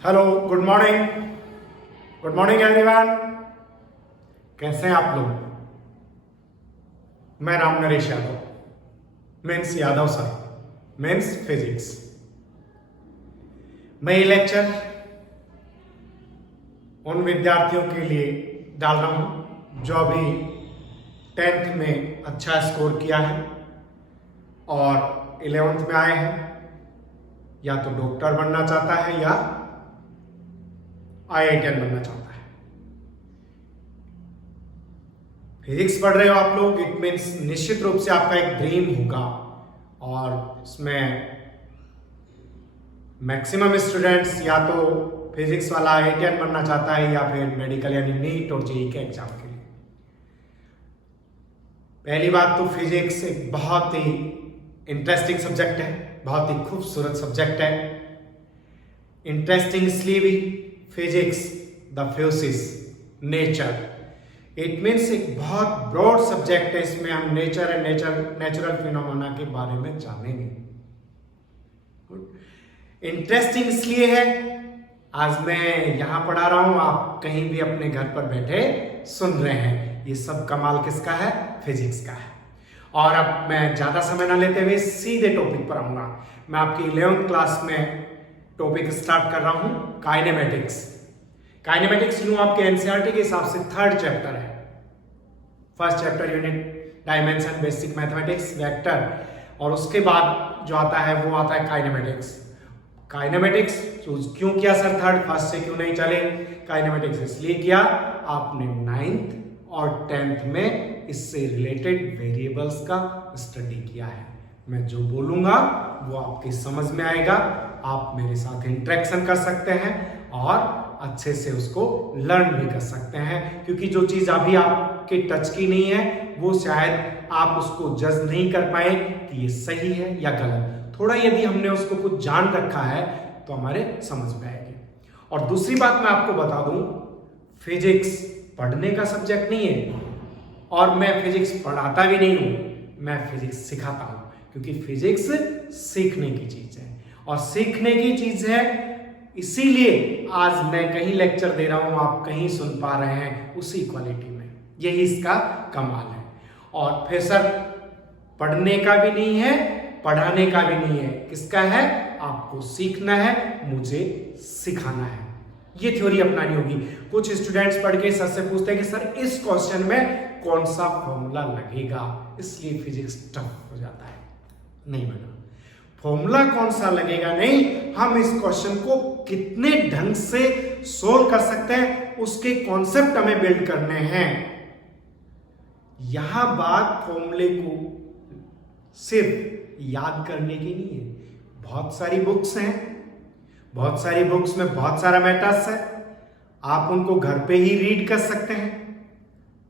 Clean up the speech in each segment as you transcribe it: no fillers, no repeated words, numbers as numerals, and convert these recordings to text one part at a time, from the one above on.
Hello, good morning everyone. कैसे हैं आप लोग? मैं Ram Naresh Yadav, means Yadav sir, means physics. मैं ये लेक्चर उन विद्यार्थियों के लिए डाल रहा हूं जो अभी 10th में अच्छा स्कोर किया है और 11th में आए हैं, या तो डॉक्टर बनना चाहता है या IITian बनना चाहता है। फिजिक्स पढ़ रहे हो आप लोग, इट मीन्स निश्चित रूप से आपका एक ड्रीम होगा और इसमें मैक्सिमम स्टूडेंट्स या तो फिजिक्स वाला IITian बनना चाहता है या फिर मेडिकल यानी नीट और जेईई के एग्जाम के लिए। पहली बात तो फिजिक्स एक बहुत ही इंटरेस्टिंग सब्जेक्ट है, बहुत ही खूबसूरत सब्जेक्ट है। इंटरेस्टिंग इसलिए भी, physics the physis nature, it means एक बहुत ब्रॉड सब्जेक्ट है। इसमें हम नेचर एंड नेचुरल फिनोमेना के बारे में जानेंगे। इंटरेस्टिंग इसलिए है, आज मैं यहां पढ़ा रहा हूं, आप कहीं भी अपने घर पर बैठे सुन रहे हैं। ये सब कमाल किसका है? फिजिक्स का है। और अब मैं ज्यादा समय ना लेते हुए सीधे टॉपिक पर आऊंगा। मैं आपकी 11th क्लास में टॉपिक स्टार्ट कर रहा हूं, काइनेमेटिक्स। काइनेमेटिक्स यूं आपके एनसीईआरटी के हिसाब से 3rd चैप्टर है। First chapter unit dimension, basic mathematics, vector, और उसके बाद जो आता है वो आता है काइनेमेटिक्स। काइनेमेटिक्स क्यों किया सर 3rd? फर्स्ट से क्यों नहीं चले? काइनेमेटिक्स इसलिए किया, आपने 9th और 10th में इससे रिलेटेड वेरिएबल्स का स्टडी किया है। मैं जो बोलूंगा वो आपकी समझ में आएगा, आप मेरे साथ इंटरेक्शन कर सकते हैं और अच्छे से उसको लर्न भी कर सकते हैं, क्योंकि जो चीज अभी आपके टच की नहीं है वो शायद आप उसको जज नहीं कर पाए कि ये सही है या गलत। थोड़ा यदि हमने उसको कुछ जान रखा है तो हमारे समझ में आएगी। और दूसरी बात मैं आपको बता दूं, फिजिक्स पढ़ने का सब्जेक्ट नहीं है और मैं फिजिक्स पढ़ाता भी नहीं हूं, मैं फिजिक्स सिखाता हूं, क्योंकि फिजिक्स सीखने की चीज है और सीखने की चीज है। इसीलिए आज मैं कहीं लेक्चर दे रहा हूं, आप कहीं सुन पा रहे हैं उसी क्वालिटी में। यही इसका कमाल है। और फिर सर पढ़ने का भी नहीं है, पढ़ाने का भी नहीं है, किसका है? आपको सीखना है, मुझे सिखाना है। ये थ्योरी अपनानी होगी। कुछ स्टूडेंट्स पढ़ के सर से पूछते हैं कि सर इस क्वेश्चन में कौन सा फॉर्मूला लगेगा, इसलिए फिजिक्स टफ हो जाता है। नहीं बेटा, फॉर्मूला कौन सा लगेगा नहीं, हम इस क्वेश्चन को कितने ढंग से सोल्व कर सकते हैं उसके कॉन्सेप्ट हमें बिल्ड करने हैं। यहां बात फॉर्मूले को सिर्फ याद करने की नहीं है। बहुत सारी बुक्स हैं, बहुत सारी बुक्स में बहुत सारा मैटर्स है, आप उनको घर पे ही रीड कर सकते हैं,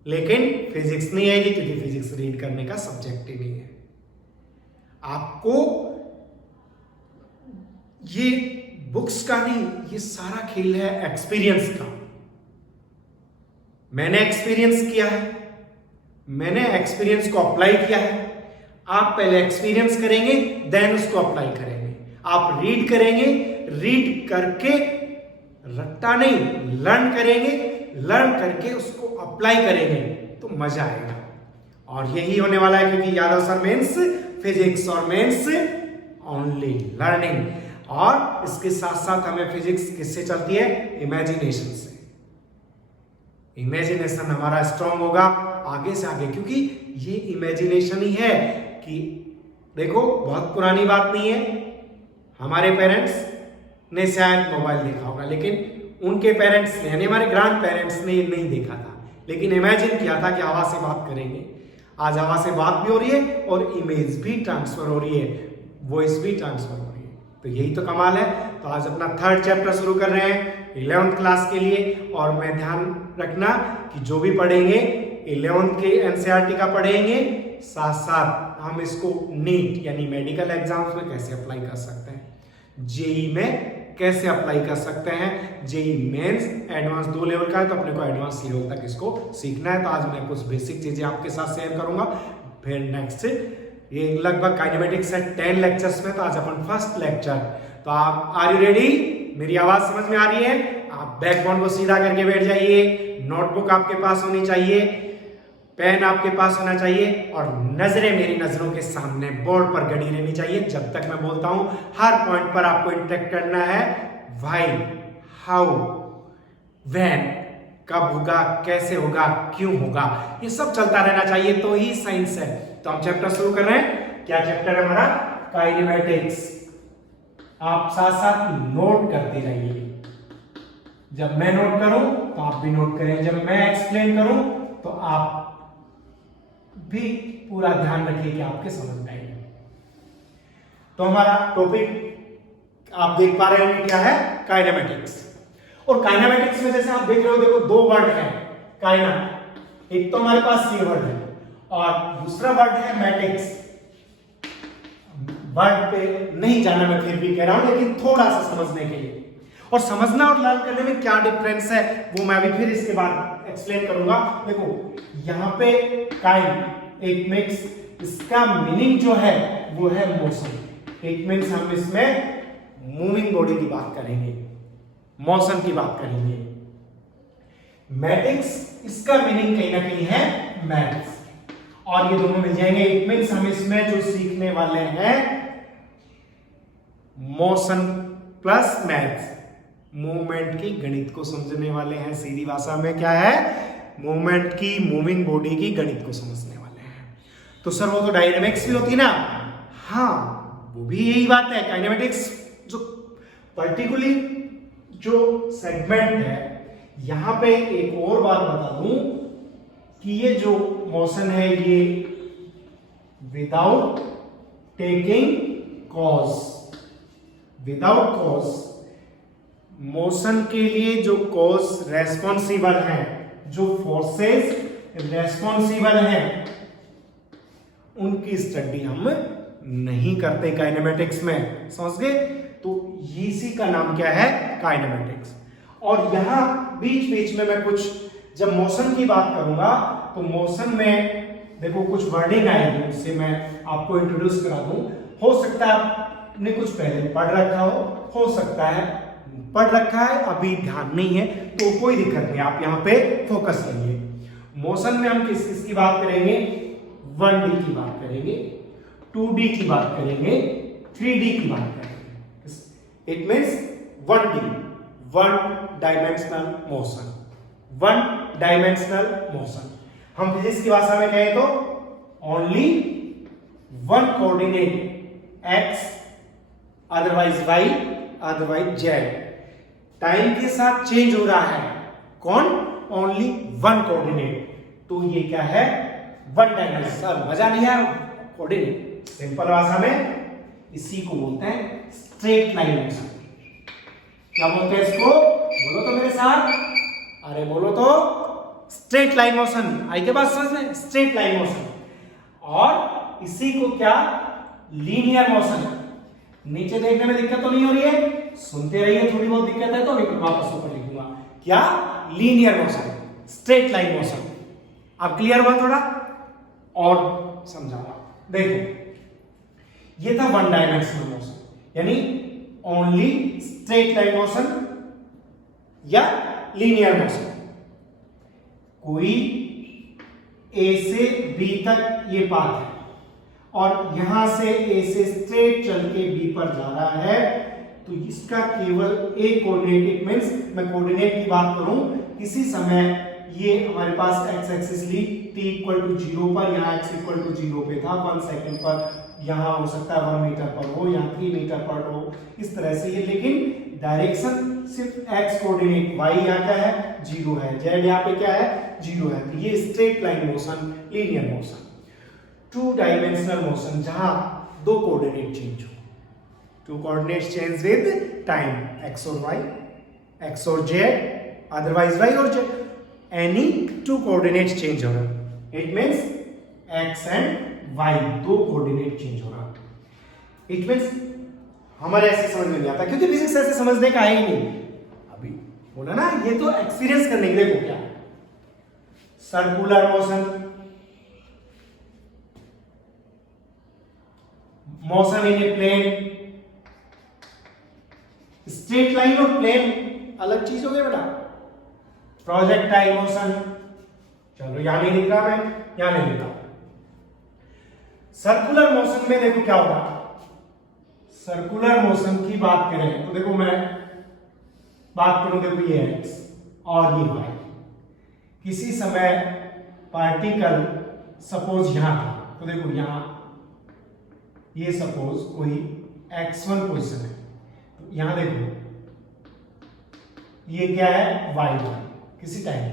लेकिन फिजिक्स नहीं आएगी, क्योंकि फिजिक्स रीड करने का सब्जेक्ट ही नहीं है। आपको ये बुक्स का नहीं, ये सारा खेल है एक्सपीरियंस का। मैंने एक्सपीरियंस किया है, मैंने एक्सपीरियंस को अप्लाई किया है। आप पहले एक्सपीरियंस करेंगे, देन उसको अप्लाई करेंगे। आप रीड करेंगे, रीड करके रट्टा नहीं, लर्न करेंगे, लर्न करके उसको अप्लाई करेंगे तो मजा आएगा। और यही होने वाला है, क्योंकि यादव सर मीन्स फिजिक्स और मीन्स ओनली लर्निंग। और इसके साथ साथ हमें फिजिक्स किससे चलती है? इमेजिनेशन से। इमेजिनेशन हमारा स्ट्रांग होगा आगे से आगे, क्योंकि ये इमेजिनेशन ही है कि देखो, बहुत पुरानी बात नहीं है, हमारे पेरेंट्स ने शायद मोबाइल देखा होगा, लेकिन उनके पेरेंट्स ने यानी हमारे ग्रैंड पेरेंट्स ने नहीं देखा था, लेकिन इमेजिन किया था कि हवा से बात करेंगे। आज हवा से बात भी हो रही है और इमेज भी ट्रांसफर हो रही है, वॉइस भी ट्रांसफर हो रही है। तो यही तो कमाल है। तो आज अपना 3rd चैप्टर शुरू कर रहे हैं 11th क्लास के लिए। और मैं ध्यान रखना कि जो भी पढ़ेंगे 11th के एनसीईआरटी का पढ़ेंगे, साथ साथ हम इसको नीट यानी मेडिकल एग्जाम्स में कैसे अप्लाई कर सकते हैं, जेईई में कैसे अप्लाई कर सकते हैं। जेईई मेंस एडवांस 2 लेवल का है, तो अपने को एडवांस लेवल तक इसको सीखना है। तो आज मैं कुछ बेसिक चीजें आपके साथ शेयर करूंगा। फिर नेक्स्ट ये लगभग काइनेमेटिक्स है 10 लेक्चर्स में, तो आज अपन फर्स्ट लेक्चर। तो आप आर यू रेडी? मेरी आवाज समझ में आ रही है? आप बैकबोन को सीधा करके बैठ जाइए, नोटबुक आपके पास होनी चाहिए, पेन आपके पास होना चाहिए और नजरें मेरी नजरों के सामने बोर्ड पर गड़ी रहनी चाहिए जब तक मैं बोलता हूं। हर पॉइंट पर आपको इंटरेक्ट करना है। व्हाई, हाउ, व्हेन, कब होगा, कैसे होगा, क्यों होगा, ये सब चलता रहना चाहिए, तो ही साइंस है। तो हम चैप्टर शुरू कर रहे हैं। क्या चैप्टर है हमारा? काइनेमैटिक्स। आप साथ साथ नोट करते जाइए। जब मैं नोट करूं तो आप भी नोट करें, जब मैं एक्सप्लेन करूं तो आप भी पूरा ध्यान रखिए कि आपके समझ में आए। तो हमारा टॉपिक आप देख पा रहे होंगे क्या है? काइनेमैटिक्स। और काइनेमैटिक्स में जैसे आप देख रहे हो, देखो दो वर्ड है काइना, एक तो हमारे पास ये वर्ड है और दूसरा वर्ड है मैटिक्स। वर्ड पे नहीं जाना मैं फिर भी कह रहा हूं, लेकिन थोड़ा सा समझने के लिए। और समझना और लर्न करने में क्या डिफरेंस है वो मैं भी फिर इसके बाद एक्सप्लेन करूंगा। देखो यहां पे काइन, एक मिक्स, इसका मीनिंग जो है वो है मोशन। एक मीन्स हम इसमें मूविंग बॉडी की बात करेंगे, मोशन की बात करेंगे। मैटिक्स, इसका मीनिंग कहीं ना कहीं है मैथ्स, और ये दोनों मिल जाएंगे। इट मीन्स हम इसमें जो सीखने वाले हैं मोशन प्लस मैथ्स, मूवमेंट की गणित को समझने वाले हैं। सीधी भाषा में क्या है? मूवमेंट की, मूविंग बॉडी की गणित को समझने वाले हैं। तो सर वो तो डायनेमिक्स भी होती ना? हाँ, वो भी यही बात है। काइनेमेटिक्स जो पर्टिकुलरली जो सेगमेंट है, यहां पे एक और बात बता दूं कि ये जो मोशन है ये without taking cause, without cause, motion के लिए जो कॉज रेस्पॉन्सिबल है, जो फोर्सेस रेस्पॉन्सिबल हैं, उनकी स्टडी हम नहीं करते काइनेमेटिक्स में। समझ गए? तो इसी का नाम क्या है? काइनेमेटिक्स। और यहां बीच बीच में मैं कुछ जब मोशन की बात करूंगा तो मोशन में देखो कुछ वर्डिंग आएगी, उससे मैं आपको इंट्रोड्यूस करा दूं। हो सकता है आपने कुछ पहले पढ़ रखा हो सकता है पढ़ रखा है, अभी ध्यान नहीं है, तो कोई दिक्कत नहीं, आप यहाँ पे फोकस करिए। मोशन में हम किस किस की बात करेंगे? 1D की बात करेंगे, 2D की बात करेंगे, 3D की बात करेंगे। It means 1D, one dimensional motion, one dimensional motion. हम फिजिक्स की भाषा में कहें तो only one coordinate x, otherwise y, otherwise z. Time के साथ चेंज हो रहा है कौन? Only one coordinate. तो ये क्या है? One dimensional. मजा नहीं आया? कोऑर्डिनेट सिंपल भाषा में इसी को बोलते हैं स्ट्रेट लाइन मोशन। क्या बोलते हैं इसको? बोलो तो मेरे साथ, अरे बोलो तो। Straight line motion. आई के बाद समझ में? Straight line motion. और इसी को क्या? Linear motion. नीचे देखने में दिक्कत तो नहीं हो रही है? सुनते रहिए, थोड़ी बहुत दिक्कत है तो अभी वापस ऊपर लिखूंगा। क्या? Linear motion, straight line motion. अब क्लियर हुआ थोड़ा और समझाऊंगा। देखो ये था वन डायमेंशनल मोशन, यानी ओनली स्ट्रेट लाइन मोशन या लीनियर मोशन। कोई ए से बी तक ये पाथ है और यहां से ए से स्ट्रेट चल के बी पर जा रहा है, तो इसका केवल एक कोऑर्डिनेट, इट मींस मैं कोऑर्डिनेट की बात करूं, किसी समय ये हमारे पास एक्स एक्सिस ली t इक्वल टू 0 पर, यहाँ x इक्वल टू 0 पे था, 1 सेकंड पर, यहाँ हो सकता है 1 मीटर पर हो, यहाँ 3 मीटर पर हो, इस तरह से ये, लेकिन डायरेक्शन सिर्फ x कोऑर्डिनेट y यहाँ क्या है? 0 है, z यहाँ पे क्या है? 0 है। तो ये straight line motion, linear motion. Two dimensional motion, जहां दो कोऑर्डिनेट चेंज हो, two coordinate change with time, x और y, x और z, अदरवाइज y और z, any two coordinate change हो रहा, it means x and y, दो coordinate change हो रहा। इट मींस हमारे ऐसे समझ में नहीं आता, क्योंकि फिजिक्स ऐसे समझने का है ही नहीं। अभी बोला ना, ये तो एक्सपीरियंस करने के लिए। क्या? Circular motion, motion in a plane, straight line और प्लेन अलग चीज हो गया बेटा। प्रोजेक्टाइल मोशन, चलो यहां नहीं लिख रहा मैं, यहां नहीं लिखा। सर्कुलर मोशन में देखो क्या होगा, सर्कुलर मोशन की बात करें तो देखो मैं बात करूं, देखो ये एक्स और ये वाई, किसी समय पार्टिकल सपोज यहां था, तो देखो यहां ये सपोज कोई x1 पोजीशन है, तो यहां देखो ये क्या है y1 किसी टाइम,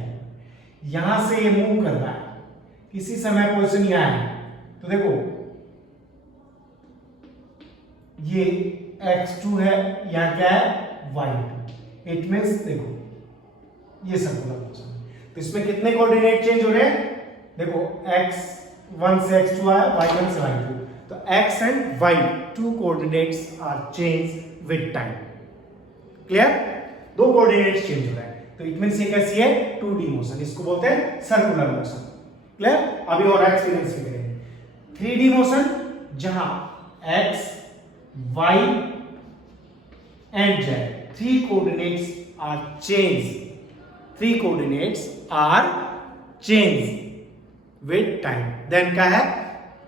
यहां से ये मूव कर रहा है, किसी समय पोजीशन यहां है, तो देखो ये x2 है, यहां क्या है y2, इट मींस देखो ये सर्कुलर मोशन। तो इसमें कितने कोऑर्डिनेट चेंज हो रहे हैं, देखो x1 से x2 आया, y1 से y2, तो x and y two coordinates are change with time. Clear, दो कोऑर्डिनेट्स चेंज हो रहे हैं, तो इट मींस ये कैसी है 2D मोशन, इसको बोलते हैं सर्कुलर मोशन। क्लियर, अभी और एक्सपीरियंस करेंगे। 3D मोशन जहां x y and z three coordinates are changed, three coordinates are changed with time, then क्या है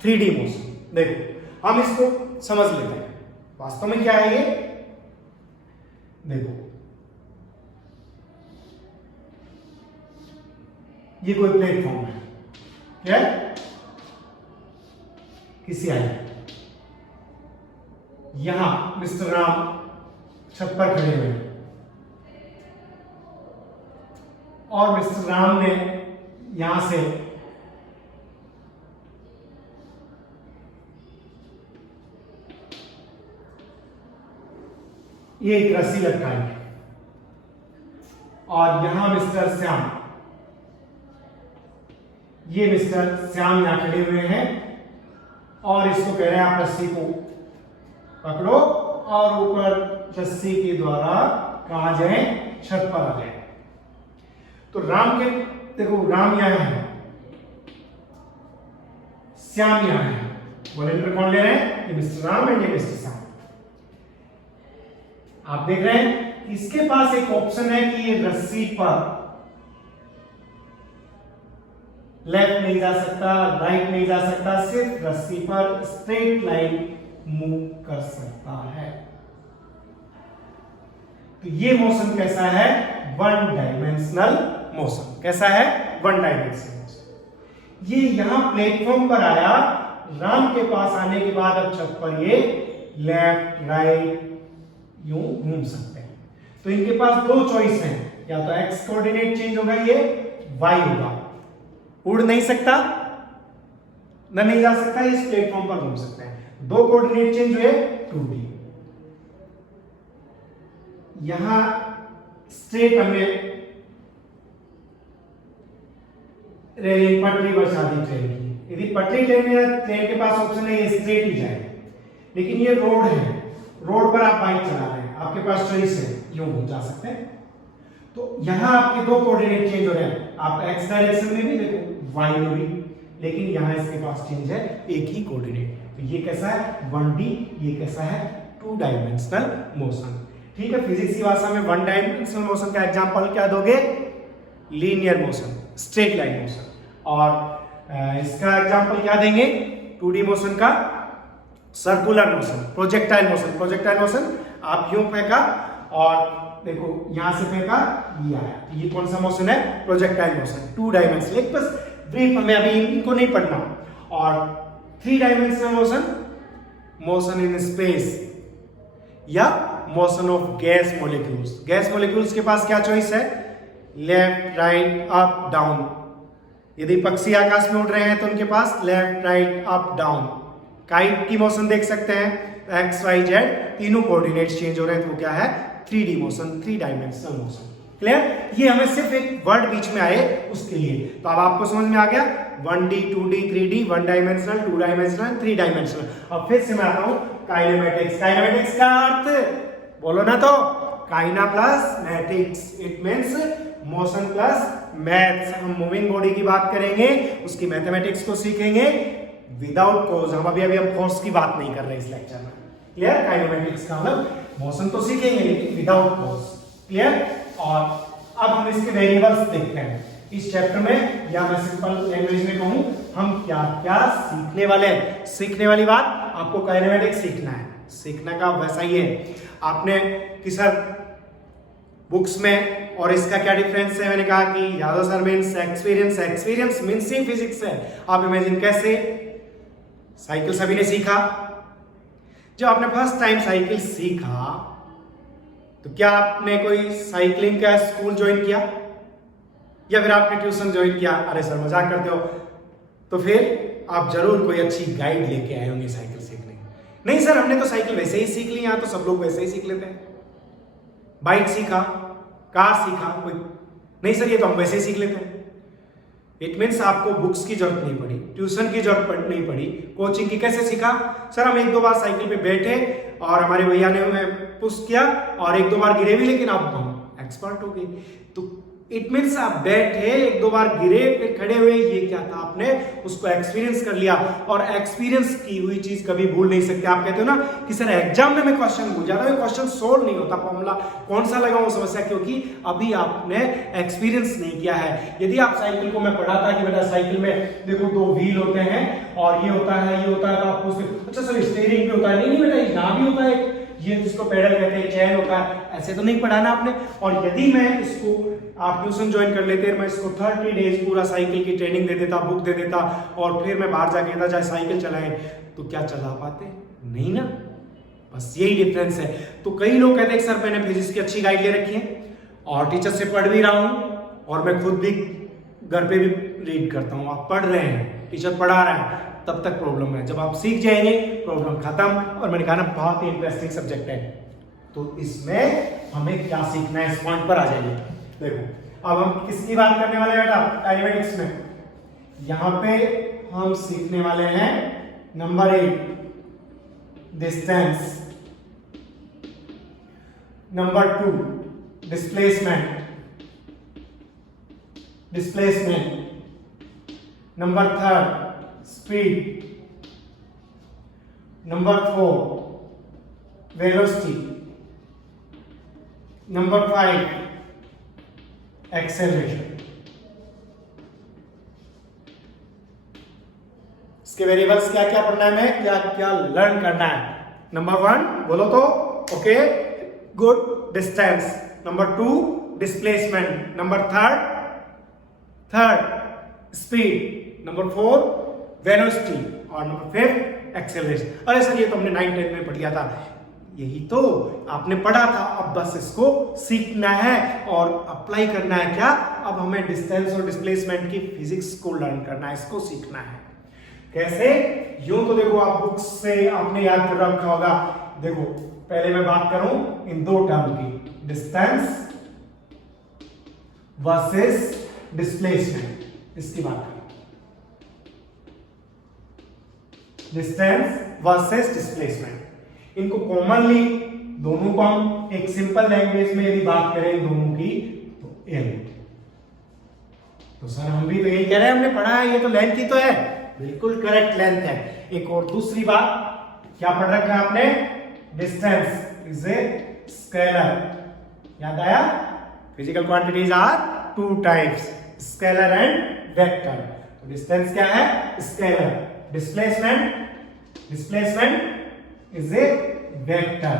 3D motion। देखो हम इसको समझ लेते हैं वास्तव में क्या है ये। देखो ये कोई प्लेटफॉर्म है, क्या किसी आई, यहां मिस्टर राम छत पर खड़े हुए हैं और मिस्टर राम ने यहां से ये एक रस्सी लटकाई और यहां मिस्टर श्याम, ये मिस्टर श्याम यहां खड़े हुए हैं और इसको कह रहे हैं आप रस्सी को पकड़ो और ऊपर रस्सी के द्वारा कहां जाए, छत पर आ जाए। तो राम के देखो राम यहां है, श्याम यहां है, वॉलंटियर कौन ले रहे हैं, ये मिस्टर राम है, ये मिस्टर श्याम। आप देख रहे हैं इसके पास एक ऑप्शन है कि ये रस्सी पर लेफ्ट नहीं जा सकता, राइट नहीं जा सकता, सिर्फ रस्सी पर स्ट्रेट लाइन मूव कर सकता है। तो ये मोशन कैसा है, वन डायमेंशनल मोशन। कैसा है, वन डायमेंशनल मोशन। ये यहां प्लेटफॉर्म पर आया, राम के पास आने के बाद अब छत पर ये लेफ्ट राइट यूं घूम सकते हैं। तो इनके पास दो चॉइस हैं, या तो एक्स कोऑर्डिनेट चेंज होगा, ये वाई होगा, उड़ नहीं सकता न नहीं जा सकता, इस प्लेटफॉर्म पर घूम सकते हैं। दो कोऑर्डिनेट चेंज हुए 2D, यहां स्ट्रेट हमें रेलिंग पटरी बचा दी ट्रेन की, यदि पटरी ट्रेन के पास ऑप्शन है ये स्ट्रेट ही जाए, लेकिन ये रोड है, रोड पर आप बाइक चला रहे हैं, आपके पास चॉइस है, यूं जा सकते हैं। तो यहां आपके दो कोऑर्डिनेट चेंज हो रहे हैं, आप एक्स डायरेक्शन में भी देखो, वाई में भी, लेकिन यहां इसके पास चेंज है एक ही कोऑर्डिनेट। तो ये कैसा है 1D, ये कैसा है 2 डायमेंशनल मोशन। ठीक है, फिजिक्स की भाषा में 1 डायमेंशनल मोशन का एग्जांपल क्या दोगे, linear motion, straight line motion. और इसका एग्जांपल क्या देंगे 2D मोशन का, circular motion, projectile motion. Projectile motion आप यूं फेंका और देखो यहां से फेंका, ये आया, ये कौन सा मोशन है, प्रोजेक्टाइल मोशन, 2 डायमेंशनल। एक बस ब्रीफ, हमें अभी इनको नहीं पढ़ना। और 3 dimensional motion, motion in space या motion of gas molecules. Gas molecules के पास क्या चॉइस है, लेफ्ट राइट अप डाउन। यदि पक्षी आकाश में उड़ रहे हैं तो उनके पास left right up down. Kite की मोशन देख सकते हैं, एक्स वाई जेड तीनों कोऑर्डिनेट्स चेंज हो रहे हैं, तो क्या है 3D motion, 3 dimensional motion. Clear, ये हमें सिर्फ एक वर्ड बीच में आए उसके लिए। तो अब आपको समझ में आ गया 1D 2D 3D, 1 dimensional 2 dimensional 3 dimensional. अब फिर से मैं आता हूं काइनेमेटिक्स। काइनेमेटिक्स का अर्थ बोलो ना, तो kine plus matics, it means motion plus maths. हम मूविंग बॉडी की बात करेंगे, उसकी मैथमेटिक्स को सीखेंगे विदाउट कॉज। हम अभी फोर्स की बात नहीं कर रहे इस लेक्चर में। क्लियर, काइनेमेटिक्स का मतलब मोशन तो सीखेंगे लेकिन विदाउट कॉज। क्लियर? और अब हम इसके वेरिएबल्स देखते हैं इस चैप्टर में, या मैं सिंपल लैंग्वेज में कहूं हम क्या क्या सीखने वाले हैं। सीखने वाली बात, आपको काइनेमेटिक्स सीखना है, सीखने का वैसा ही है। आपने कि सर बुक्स में और इसका क्या डिफरेंस है, मैंने कहा कि Yadav sir means experience, experience means he physics है। आप इमेजिन कैसे, साइकिल सभी ने सीखा, जब आपने फर्स्ट टाइम साइकिल सीखा तो क्या आपने कोई साइकिलिंग का स्कूल ज्वाइन किया या फिर आपने ट्यूशन ज्वाइन किया? अरे सर मजाक करते हो। तो फिर आप जरूर कोई अच्छी गाइड लेके आए होंगे साइकिल सीखने। नहीं सर हमने तो साइकिल वैसे ही सीख ली, यहां तो सब लोग वैसे ही सीख लेते हैं। बाइक सीखा, कार सीखा कोई? नहीं सर ये तो हम वैसे ही सीख लेते हैं। इट मीन्स आपको बुक्स की जरूरत नहीं पड़ी, ट्यूशन की जरूरत नहीं पड़ी, कोचिंग की। कैसे सीखा? सर हम एक दो बार साइकिल पे बैठे और हमारे भैया ने हमें पुश किया और एक दो बार गिरे भी, लेकिन अब हम एक्सपर्ट हो गए। तो इट मीन्स आप बैठे, एक दो बार गिरे, फिर खड़े हुए, ये क्या था, आपने उसको एक्सपीरियंस कर लिया। और एक्सपीरियंस की हुई चीज कभी भूल नहीं सकते। आप कहते हो ना कि सर एग्जाम में मैं क्वेश्चन भूल जाता हूं, क्वेश्चन सोल्व नहीं होता, फॉर्मूला कौन सा लगाऊं समस्या, क्योंकि अभी आपने एक्सपीरियंस नहीं किया है। यदि आप साइकिल को मैं पढ़ाता कि बेटा साइकिल में देखो दो व्हील होते हैं और ये होता है, ये होता है, तो आप पूछते अच्छा सर स्टीयरिंग भी होता है? नहीं बेटा यहाँ भी होता है, ये जिसको पेडल कहते हैं, चैन होता है। ऐसे तो नहीं पढ़ाना आपने। और यदि मैं इसको, आप ट्यूशन ज्वाइन कर लेते, मैं इसको 30 डेज पूरा साइकिल की ट्रेनिंग दे देता, बुक दे देता और फिर मैं बाहर जाके कहता चाहे साइकिल चलाएं, तो क्या चला पाते? नहीं ना। बस यही डिफरेंस है। तो कई लोग कहते हैं सर मैंने फिजिक्स की अच्छी गाइड ले रखी है और टीचर से पढ़ भी रहा हूं और मैं खुद भी घर पे भी रीड करता हूं। आप पढ़ रहे हैं, टीचर पढ़ा रहा है, तब तक प्रॉब्लम है। जब आप सीख जाएंगे प्रॉब्लम खत्म। और मैंने कहा ना बहुत ही इंटरेस्टिंग सब्जेक्ट है। तो इसमें हमें क्या सीखना है, इस पॉइंट पर आ जाइए। देखो अब हम किसकी बात करने वाले हैं बेटा काइनेमेटिक्स में? यहां पे हम सीखने वाले हैं number 8 distance, number 2 displacement, number 3 speed, number 4 velocity, number 5 acceleration. इसके वेरिएबल्स क्या क्या पढ़ना है, क्या क्या लर्न करना है? नंबर 1 बोलो तो, okay good, distance. Number 2 displacement, number 3 speed, number 4 velocity और नंबर 5 एक्सेलरेशन। अरे सर ये तो हमने 9-10 में पढ़ लिया था। यही तो आपने पढ़ा था, अब बस इसको सीखना है और अप्लाई करना है। क्या? अब हमें डिस्टेंस और डिस्प्लेसमेंट की फिजिक्स को लर्न करना है, इसको सीखना है। कैसे? यूं तो देखो आप बुक्स से आपने याद कर रखा होगा। देखो पहले मैं बात करूं इन दो टर्म की, डिस्टेंस वर्सेस डिस्प्लेसमेंट, इसकी बात करें। डिस्टेंस वर्सेस डिस्प्लेसमेंट, इनको कॉमनली दोनों को हम एक सिंपल लैंग्वेज में यदि बात करें दोनों की तो एल। तो सर हम भी तो यही कह रहे हैं, हमने पढ़ा है, ये तो लेंथ ही तो है। बिल्कुल करेक्ट, लेंथ है। एक और दूसरी बात क्या पढ़ रखा है आपने? Distance is a scalar. याद आया? Physical quantities are 2 types, scalar and vector. तो डिस्टेंस क्या है? Scalar. Displacement is a vector.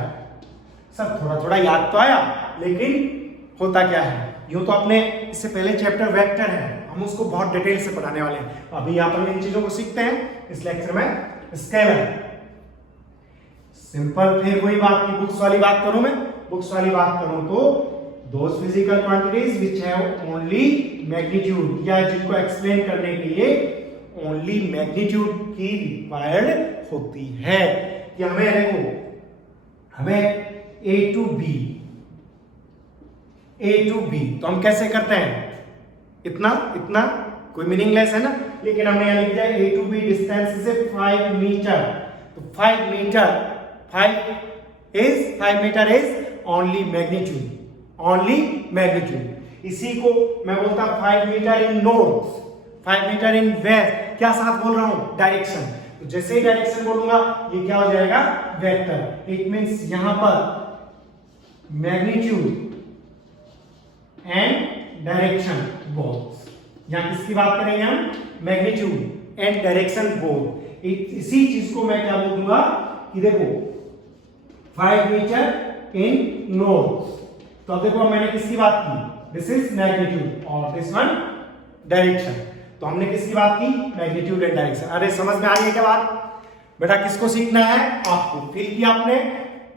सब थोड़ा थोड़ा याद तो आया, लेकिन होता क्या है? यूं तो आपने इससे पहले चैप्टर वेक्टर है, हम उसको बहुत डिटेल से पढ़ाने वाले हैं। अभी यहाँ पर इन चीजों को सीखते हैं इस लेक्चर में। स्केलर सिंपल, फिर वही बात की बुक्स वाली बात करूं मैं, बुक्स वाली बात करूं तो those physical quantities which have only magnitude, या जिनको एक्सप्लेन करने के लिए ओनली मैग्नीट्यूड की रिक्वायर्ड होती है। कि हमें देखो, हमें A to B तो हम कैसे करते हैं? इतना इतना कोई मीनिंगलेस है ना, लेकिन हमने यहां लिख दिया A to B distance is 5 metre. तो 5 मीटर इज ओनली मैग्नीट्यूड। इसी को मैं बोलता 5 metre in north, 5 metre in waste. क्या साथ बोल रहा हूं? डायरेक्शन। तो जैसे ही डायरेक्शन बोलूंगा ये क्या हो जाएगा? वेक्टर। इट मींस यहां पर मैग्नीट्यूड एंड डायरेक्शन बोथ। यहां किसकी बात करेंगे हम? Magnitude and direction both. इसी चीज को मैं क्या बोल दूंगा कि देखो 5 मीटर इन नॉर्थ। तो अब देखो मैंने किसकी बात की? दिस इज मैग्नीट्यूड और दिस वन डायरेक्शन। तो हमने किसकी बात की? Magnitude and direction. अरे समझ में आ रही है क्या बात? बेटा किसको सीखना है? आपको। फिर किया आपने,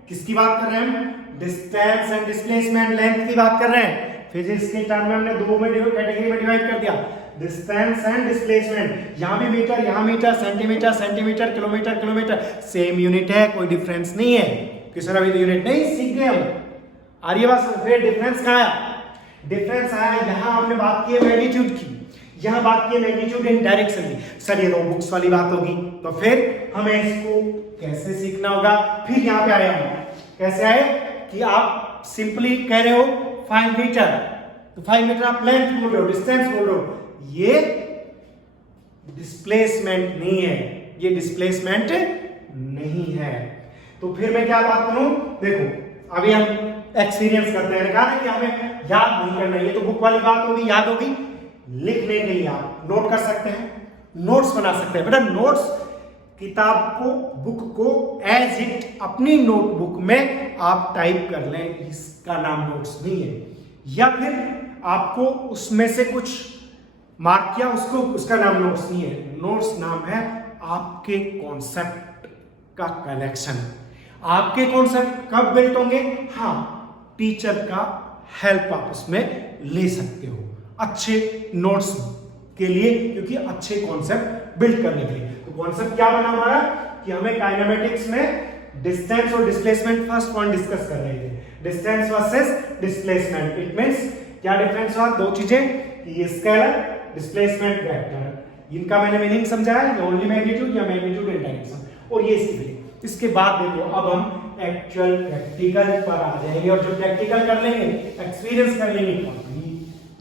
किसकी बात कर रहे हैं हम? डिस्टेंस एंड डिस्प्लेसमेंट लेंथ की बात कर रहे हैं। फिजिक्स के टर्म में हमने दो में कैटेगरी में डिवाइड कर दिया, डिस्टेंस एंड डिस्प्लेसमेंट। यहां भी मीटर, यहां metre, centimetre centimetre, kilometre kilometre, same unit है, कोई डिफरेंस नहीं है। किसी भी यूनिट नहीं, सीख गए हम। आ रही है बात? फिर डिफरेंस कहां आया? डिफरेंस आया यहां हमने बात की है मैग्नीट्यूड की, यहां बात की है मैग्नीट्यूड इन डायरेक्शन की। सर ये तो बुक्स वाली बात होगी, तो फिर हमें इसको कैसे सीखना होगा? फिर यहां पे आए हम, कैसे आए कि आप सिंपली कह रहे हो 5 मीटर, तो 5 मीटर आप लेंथ बोल रहे हो, डिस्टेंस बोल रहे हो, ये डिस्प्लेसमेंट नहीं है, ये डिस्प्लेसमेंट नहीं है। तो फिर मैं क्या बात करूं? देखो अभी हम एक्सपीरियंस करते हैं। कहा कि हमें याद नहीं करना, ये तो बुक वाली बात होगी, याद होगी। लिखने के लिए आप नोट कर सकते हैं, नोट्स बना सकते हैं। बेटा नोट्स किताब को, बुक को एज इट अपनी नोटबुक में आप टाइप कर लें, इसका नाम नोट्स नहीं है। या फिर आपको उसमें से कुछ मार्क किया, उसको, उसका नाम नोट्स नहीं है। नोट्स नाम है आपके कॉन्सेप्ट का कलेक्शन। आपके कॉन्सेप्ट कब बिल्ट होंगे? हाँ, टीचर का हेल्प आप उसमें ले सकते हो अच्छे नोट्स के लिए, क्योंकि अच्छे कॉन्सेप्ट बिल्ड करने के लिए। तो कॉन्सेप्ट क्या बना हमारा कि हमें काइनेमेटिक्स में डिस्टेंस और डिस्प्लेसमेंट फर्स्ट पॉइंट डिस्कस कर रहे थे, distance versus displacement. It means क्या डिफरेंस हुआ? दो चीजें, ये स्केलर, डिस्प्लेसमेंट वेक्टर, इनका मैंने मीनिंग समझाया, ये ओनली मैग्नीट्यूड या मैग्नीट्यूड इन डायरेक्शन, और ये इसकी। इसके बाद देखो अब हम एक्चुअल प्रैक्टिकल पर आ जाएंगे, और जो प्रैक्टिकल कर लेंगे, एक्सपीरियंस कर लेंगे, कभी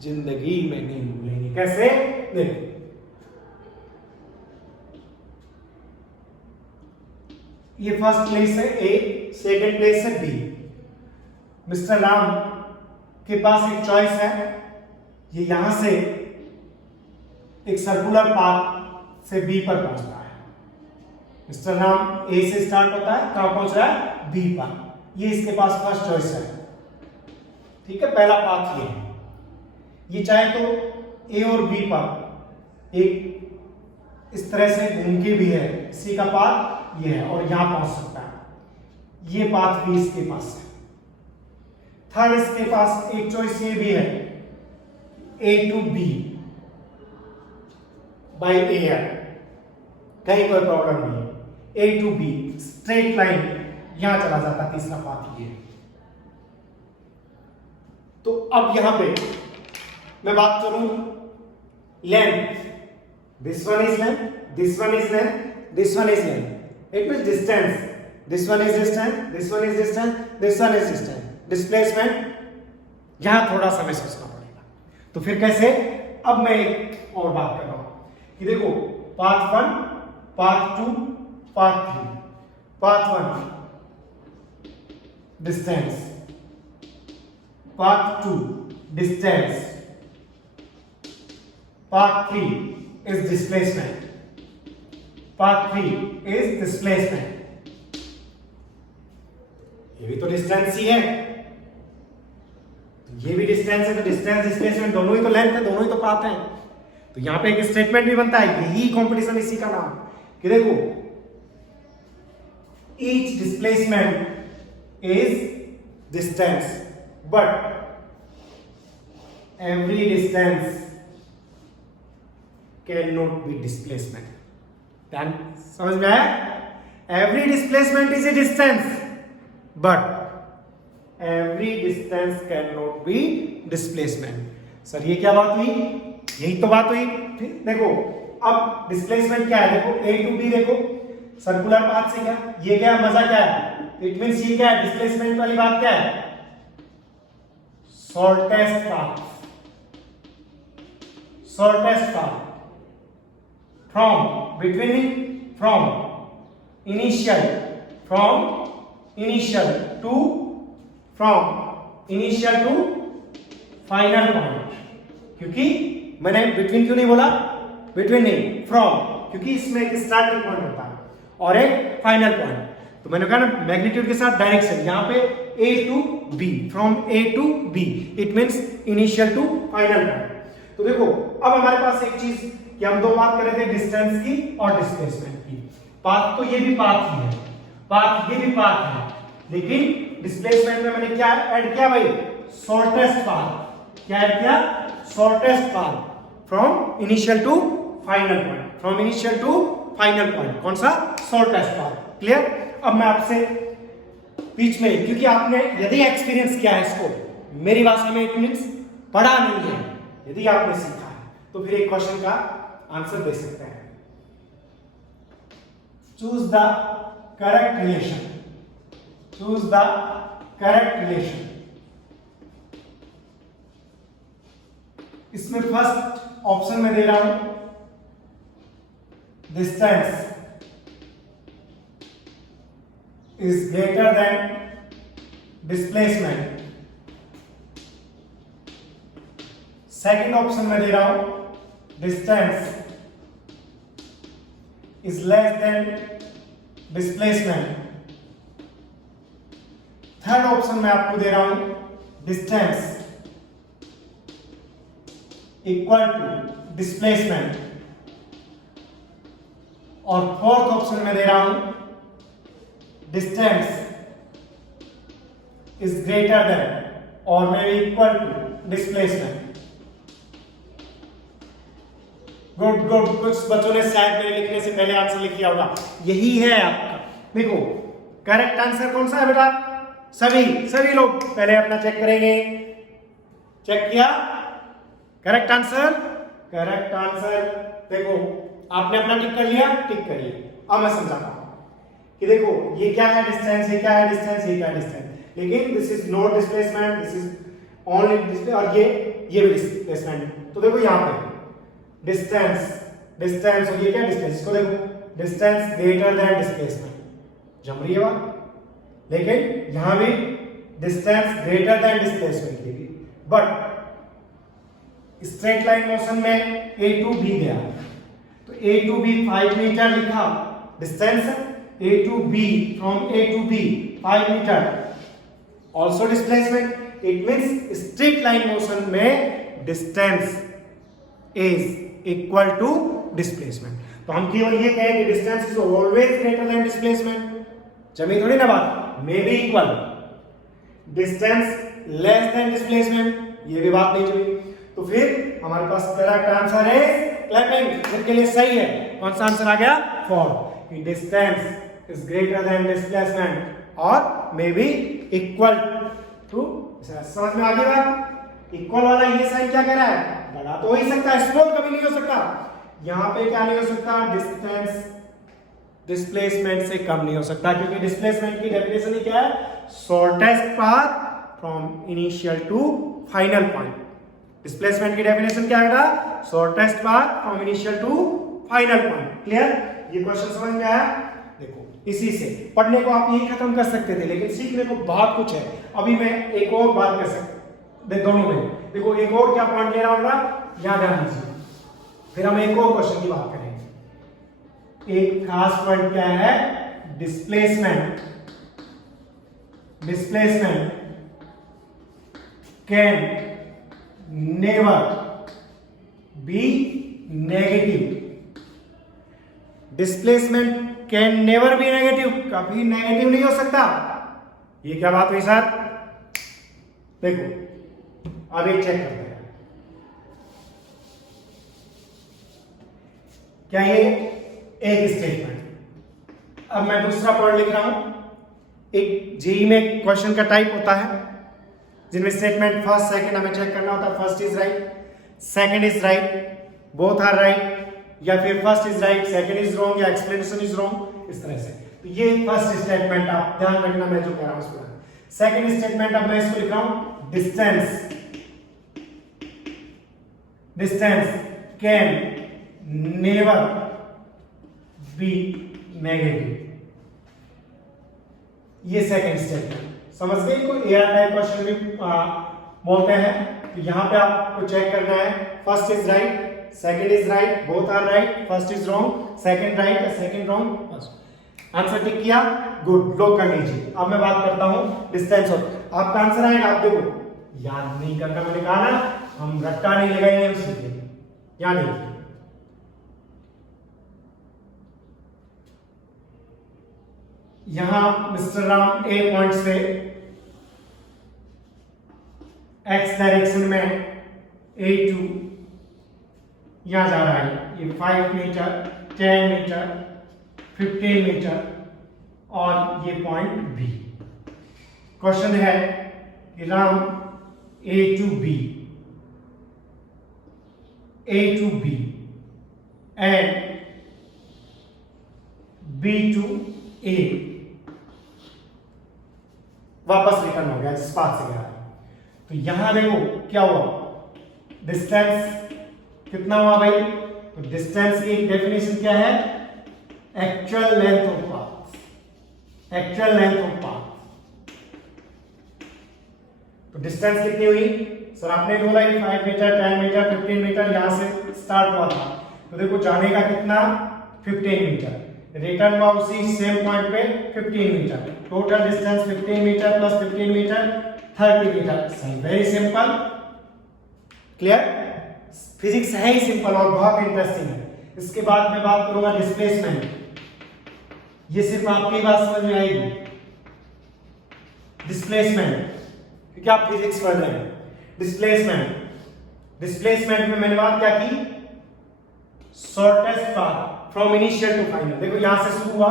जिंदगी में नहीं भूलेंगे। कैसे? देखो ये फर्स्ट प्लेस है ए, सेकंड प्लेस है बी। मिस्टर राम के पास एक चॉइस है, ये यहां से एक सर्कुलर पाथ से बी पर पहुंचता है। मिस्टर राम ए से स्टार्ट होता है, कहां पहुंच रहा है? बी पर। ये इसके पास फर्स्ट चॉइस है, ठीक है, पहला पाथ ये है। ये चाहे तो ए और बी पर एक इस तरह से घूम के भी है, सी का पाथ ये है और यहां पहुंच सकता है। ये पाथ भी इसके पास है। थर्ड इसके पास एक चॉइस ये भी है, ए टू बी बाय एयर, कहीं कोई प्रॉब्लम नहीं है। ए टू बी स्ट्रेट लाइन यहां चला जाता, तीसरा पाथ ये। तो अब यहां पे मैं बात करूं length, this one is length, this one is length, this one is length. It means distance, this one is distance, this one is distance, this one is distance. Displacement यहां थोड़ा सा हमें सोचना पड़ेगा। तो फिर कैसे? अब मैं एक और बात कर रहा हूं कि देखो path 1, path 2, path 3। Path 1 distance, path 2 distance, path 3 is displacement, path 3 is displacement। ये भी तो डिस्टेंस ही है, तो ये भी डिस्टेंस है, तो डिस्टेंस डिस्प्लेसमेंट दोनों ही तो लेंथ है, दोनों ही तो पाथ है। तो यहां पे एक स्टेटमेंट भी बनता है, यही कंपटीशन, इसी का नाम कि देखो each displacement is distance but every distance cannot be displacement। ध्यान समझ में आया? every displacement is a distance but every distance cannot be displacement। Sir ये क्या बात हुई? यही तो बात हुई। देखो अब डिस्प्लेसमेंट क्या है? देखो ए टू बी, देखो सर्कुलर पाथ से क्या ये क्या मजा क्या है? इट मींस ये क्या है? डिस्प्लेसमेंट वाली बात क्या है? Shortest path, shortest path from between, from initial to from initial to final point, क्योंकि मैंने बिटवीन क्यों नहीं बोला, बिटवीन नहीं, फ्रॉम, क्योंकि इसमें एक स्टार्टिंग पॉइंट होता है और एक फाइनल पॉइंट। तो मैंने कहा ना मैग्नीट्यूड के साथ डायरेक्शन, यहाँ पे A to B, from A to B, it means initial to final point. तो देखो अब हमारे पास एक चीज कि हम दो बात कर रहे थे डिस्टेंस की और डिस्प्लेसमेंट की। पाथ तो ये भी पाथ ही है, पाथ ये भी पाथ है, लेकिन डिस्प्लेसमेंट में मैंने क्या ऐड किया भाई, शॉर्टेस्ट पाथ। क्या ऐड किया, shortest path from initial to final point, from initial to final point, कौन सा, शॉर्टेस्ट पाथ। क्लियर। अब मैं आपसे बीच में, क्योंकि आपने यदि एक्सपीरियंस किया है इसको, मेरी भाषा में इट मींस पढ़ा नहीं है, यदि आपने सीखा है तो फिर एक क्वेश्चन का आंसर दे सकते हैं। Choose the correct relation, choose the correct relation. इसमें फर्स्ट ऑप्शन में दे रहा हूं distance is greater than displacement। Second option में दे रहा हूं distance is less than displacement। Third option में आपको दे रहा हूं डिस्टेंस इक्वल टू डिस्प्लेसमेंट, और फोर्थ ऑप्शन में दे रहा हूं distance is greater than or may be equal to displacement। Good good, कुछ बच्चों ने शायद मेरे लिखने से पहले आंसर लिख लिया होगा, यही है आपका। देखो करेक्ट आंसर कौन सा है बेटा, सभी लोग पहले अपना चेक करेंगे। चेक किया करेक्ट आंसर, करेक्ट आंसर। देखो आपने अपना टिक कर लिया, टिक करिए। अब मैं समझाता हूं कि देखो ये क्या है डिस्टेंस, ये क्या है डिस्टेंस, ये क्या है डिस्टेंस, लेकिन this is not displacement, this is only displace, और ये भी डिस्प्लेसमेंट। तो देखो यहाँ पे डिस्टेंस, डिस्टेंस और ये क्या डिस्टेंस, इसको देखो डिस्टेंस ग्रेटर देन डिस्प्लेसमेंट, जम रही है बात, लेकिन यहां भी डिस्टेंस ग्रेटर देन डिस्प्लेसमेंट की, बट स्ट्रेट लाइन मोशन में A to B गया, तो A to B 5 मीटर लिखा distance, A to B, from A to B 5 meter, also displacement, it means straight line motion में distance is equal to displacement। तो हम केवल ये कहें कि distance is always greater than displacement, जमी थोड़ी ना बात, may be equal, distance less than displacement, ये भी बात नहीं चली। तो फिर हमारे पास करेक्ट आंसर है क्लैपिंग, जिसके लिए सही है कौन सा आंसर आ गया, 4, distance is greater than displacement और may be equal to, समझ में आ गई बात। इक्वल वाला ये साइन क्या कह रहा है, बड़ा तो हो ही सकता है, स्मॉल कभी नहीं हो सकता। यहां पे क्या नहीं हो सकता, डिस्टेंस डिस्प्लेसमेंट से कम नहीं हो सकता, क्योंकि डिस्प्लेसमेंट की डेफिनेशन ही क्या है, shortest path from initial to final point. Displacement की डेफिनेशन क्या है, shortest path from initial to final point. Clear, ये क्वेश्चन समझ में आया। देखो इसी से पढ़ने को आप यही खत्म कर सकते थे, लेकिन सीखने को बहुत कुछ है। अभी मैं एक और बात कर सकता दोनों में, देखो एक और क्या पॉइंट ले रहा हूं, याद ध्यान दीजिए, फिर हम एक और क्वेश्चन की बात करेंगे। एक खास पॉइंट क्या है, displacement, displacement can never be negative, displacement can never be negative, कभी नेगेटिव नहीं हो सकता। ये क्या बात हुई सर, देखो अब एक चेक करते हैं, क्या ये एक स्टेटमेंट। अब मैं दूसरा पॉइंट लिख रहा हूं। एक जेई में क्वेश्चन का टाइप होता है जिनमें स्टेटमेंट फर्स्ट सेकंड हमें चेक करना होता है। First is right, second is right, both are right, या फिर first is right second is wrong, या एक्सप्लेनेशन इज रॉन्ग, इस तरह से। तो ये फर्स्ट स्टेटमेंट आप ध्यान रखना, मैं जो कह रहा हूं उसको। सेकंड स्टेटमेंट अब मैं इसको लिख रहा हूं, distance, distance can never be negative, ये सेकंड स्टेटमेंट। समझ गए? कोई एआर टाइप क्वेश्चन भी बोलते हैं। तो यहाँ पे आपको चेक करना है, first is right, second is right, both are right, first is wrong, second right, second wrong, first. Answer tick किया, गुड, लॉक कर लीजिए। अब मैं बात करता हूँ डिस्टेंस ऑफ, आपका आंसर आएगा, आप देखो याद नहीं करना, मैंने कहा ना हम रट्टा नहीं लगाएंगे उसी पे, याद नहीं। यहां मिस्टर राम ए पॉइंट से एक्स डायरेक्शन में A2 यहां जा रहा है, ये 5 मीटर, 10 मीटर, 15 मीटर और ये पॉइंट B। क्वेश्चन है कि Ram A to B and B to A वापस रिटर्न हो गया जिस पाथ से गया। तो यहां देखो क्या हुआ, डिस्टेंस कितना हुआ भाई? तो डिस्टेंस की डेफिनेशन क्या है? Actual length of path, actual length of path. तो डिस्टेंस कितनी हुई सर? आपने बोला कि 5 मीटर, 10 मीटर, 15 मीटर यहां से स्टार्ट हुआ था। तो देखो जाने का कितना 15 मीटर, रिटर्न हुआ उसी सेम पॉइंट पे 15 metre, total distance 15 metre plus 15 metre 30 metre. सही, वेरी सिंपल, क्लियर? फिजिक्स है ही सिंपल और बहुत इंटरेस्टिंग है। इसके बाद मैं बात करूंगा डिस्प्लेसमेंट, ये सिर्फ आपकी बात समझ में आएगी, डिस्प्लेसमेंट, क्योंकि आप फिजिक्स पढ़ रहे हैं। डिस्प्लेसमेंट में मैंने बात क्या की? Shortest path from initial to final. देखो यहां से शुरू हुआ,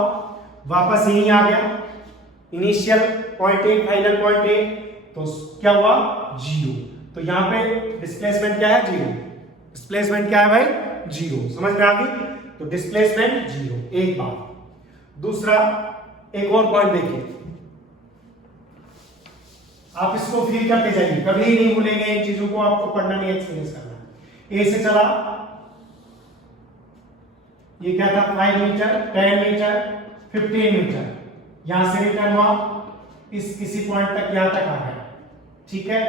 वापस यहीं आ गया, initial point A, final point A, तो क्या हुआ? 0। तो यहां पे डिस्प्लेसमेंट क्या है? 0। डिस्प्लेसमेंट क्या है भाई? 0। समझ में आ गई? तो डिस्प्लेसमेंट 0, एक बात। दूसरा, एक और पॉइंट देखिए, आप इसको फील करते जाइए, कभी नहीं भूलेंगे इन चीजों को, आपको पढ़ना नहीं, एक्सपीरियंस करना। ए से चला, ये क्या था? 5 मीटर, 10 मीटर, 15 मीटर, यहां से रिटर्न हुआ, इस किसी पॉइंट तक यहां तक आ गया, ठीक है?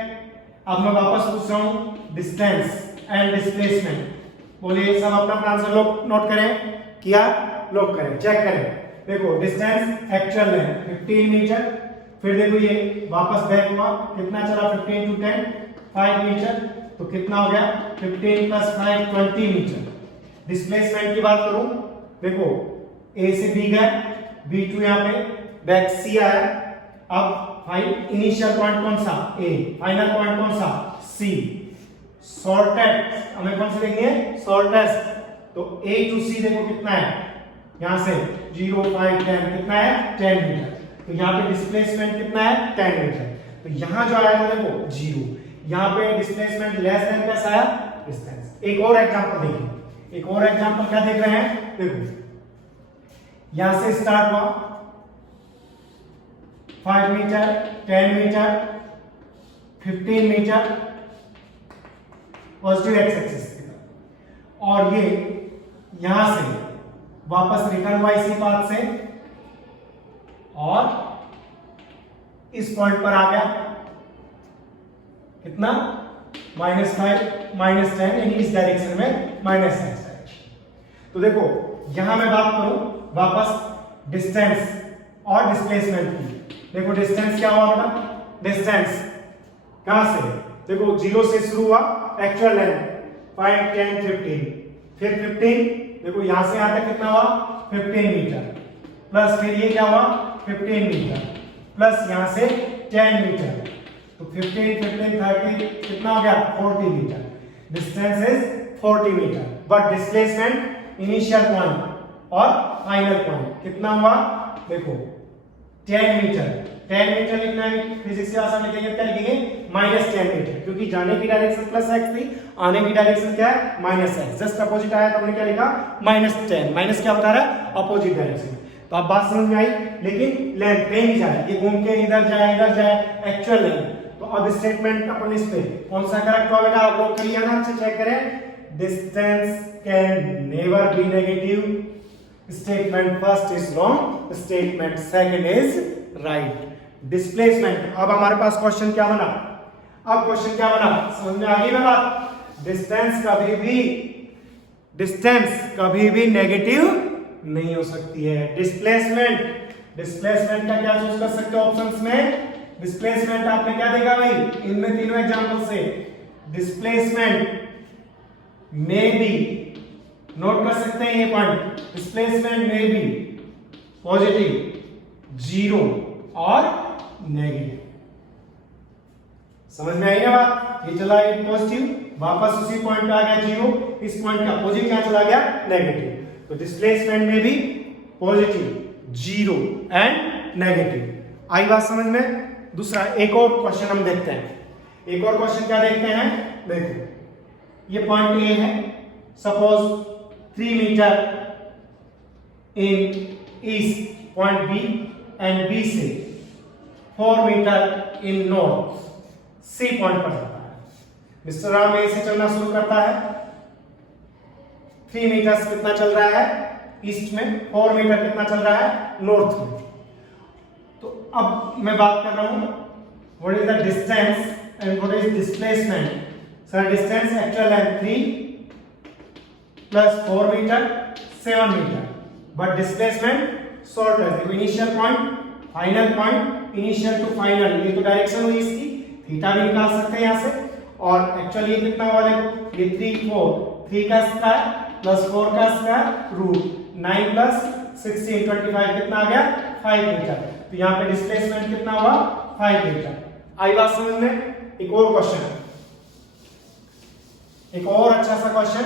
अब मैं वापस पूछ रहा हूं डिस्टेंस एंड डिस्प्लेसमेंट। बोलिए सब अपना आंसर लोग नोट करें, किया? लोग करें, चेक करें। देखो डिस्टेंस एक्चुअल है 15 मीटर, फिर देखो ये वापस बैक हुआ, कितना चला? 15 to 10, 5 मीटर, तो कितना हो गया? 15 + 5 20 मीटर। डिस्प्लेसमेंट की बात करूं, देखो A से B गया, B to यहाँ पे बैक C आया, अब इनिशियल पॉइंट कौन सा? A, फाइनल पॉइंट कौन सा? C। शॉर्टेस्ट हमें कौन से देंगे? शॉर्टेस्ट। तो A to C देखो कितना है, यहां से 0, 5, 10, कितना है? 10 मीटर। तो यहाँ पे डिस्प्लेसमेंट कितना है? 10 मीटर। तो यहां जो आया था देखो 0, यहाँ पे डिस्प्लेसमेंट लेस देन कैसा आया? डिस्टेंस। एक और एग्जांपल देखिए, एक और एग्जांपल क्या देख रहे हैं? देखो यहां से स्टार्ट हुआ 5 metre, 10 metre, 15 metre positive x axis की तरफ, और ये यहां से वापस रिटर्न हुआ इसी पाथ से और इस पॉइंट पर आ गया, कितना? -5, -10, यानी इस डायरेक्शन में -x डायरेक्शन। तो देखो यहां मैं बात करूं वापस डिस्टेंस और डिस्प्लेसमेंट की। देखो डिस्टेंस क्या हुआ बेटा? डिस्टेंस कहां से? देखो 0 से शुरू हुआ, एक्चुअल लेंथ 5, 10, 15, फिर 15, देखो यहां से यहां तक कितना हुआ? 15 मीटर, प्लस फिर ये क्या हुआ? 15 मीटर, प्लस यहां से 10 मीटर, तो 15, 15, 30, कितना हो गया? 40 metre. Distance is 40 metre, but displacement initial point और फाइनल पॉइंट कितना हुआ? देखो 10 मीटर, 10 मीटर लिखना है, फिजिक्स से आसान लिखेंगे, क्या लिखेंगे? -10 मीटर, क्योंकि जाने की डायरेक्शन +x थी, आने की डायरेक्शन क्या है? -x। जस्ट अपोजिट आया तो हमने क्या लिखा? -10। माइनस क्या बता रहा है? Opposite direction. तो अब बात समझ में आई, लेकिन लेंथ पे ही जाए, ये घूम के इधर जाए, एक्चुअल लेंथ। तो अब स्टेटमेंट अपन इस पे कौन सा करेक्ट हुआ बेटा? आप लोग करिए ना, अच्छे चेक करें। Distance can never be negative, statement first is wrong, statement second is right. Displacement. अब हमारे पास क्वेश्चन क्या बना, अब क्वेश्चन क्या बना, समझ में आ गई ना बात। डिस्टेंस कभी भी नेगेटिव नहीं हो सकती है। डिस्प्लेसमेंट का क्या चूज कर सकते हो ऑप्शंस में, डिस्प्लेसमेंट आपने क्या देखा भाई इनमें तीनों एग्जांपल से, डिस्प्लेसमेंट में बी, नोट कर सकते हैं ये पॉइंट, डिस्प्लेसमेंट में बी पॉजिटिव, जीरो और नेगेटिव। समझ में आई ना बात, ये चला गया पॉजिटिव, वापस उसी पॉइंट पे आ गया जीरो, इस पॉइंट का अपोजिट क्या चला गया नेगेटिव। तो डिस्प्लेसमेंट में भी पॉजिटिव, जीरो एंड नेगेटिव। आई बात समझ में। दूसरा एक और क्वेश्चन हम देखते हैं, एक और क्वेश्चन क्या देखते हैं, देखो ये पॉइंट ए है, suppose 3 metre in east point B and B से 4 metre in north C point पर जाता है। मिस्टर राम ए से चलना शुरू करता है, 3 मीटर कितना चल रहा है ईस्ट में, 4 मीटर कितना चल रहा है नॉर्थ में। तो अब मैं बात कर रहा हूं what is the distance and what is displacement. Sir distance actual length 3 plus 4 metre 7 metre, but displacement short है। देखो initial point final point, initial to final, ये तो डायरेक्शन हुई इसकी, थीटा भी निकाल सकते हैं यहां से। और एक्चुअली ये कितना हुआ देखो, ये 3 4, 3 का स्क्वायर प्लस 4 का स्क्वायर रूट 9 प्लस 16 25 कितना आ गया 5 मीटर। तो यहाँ पे डिस्प्लेसमेंट कितना हुआ 5 मीटर। आई बात समझ में। एक और क्वेश्चन, एक और अच्छा सा क्वेश्चन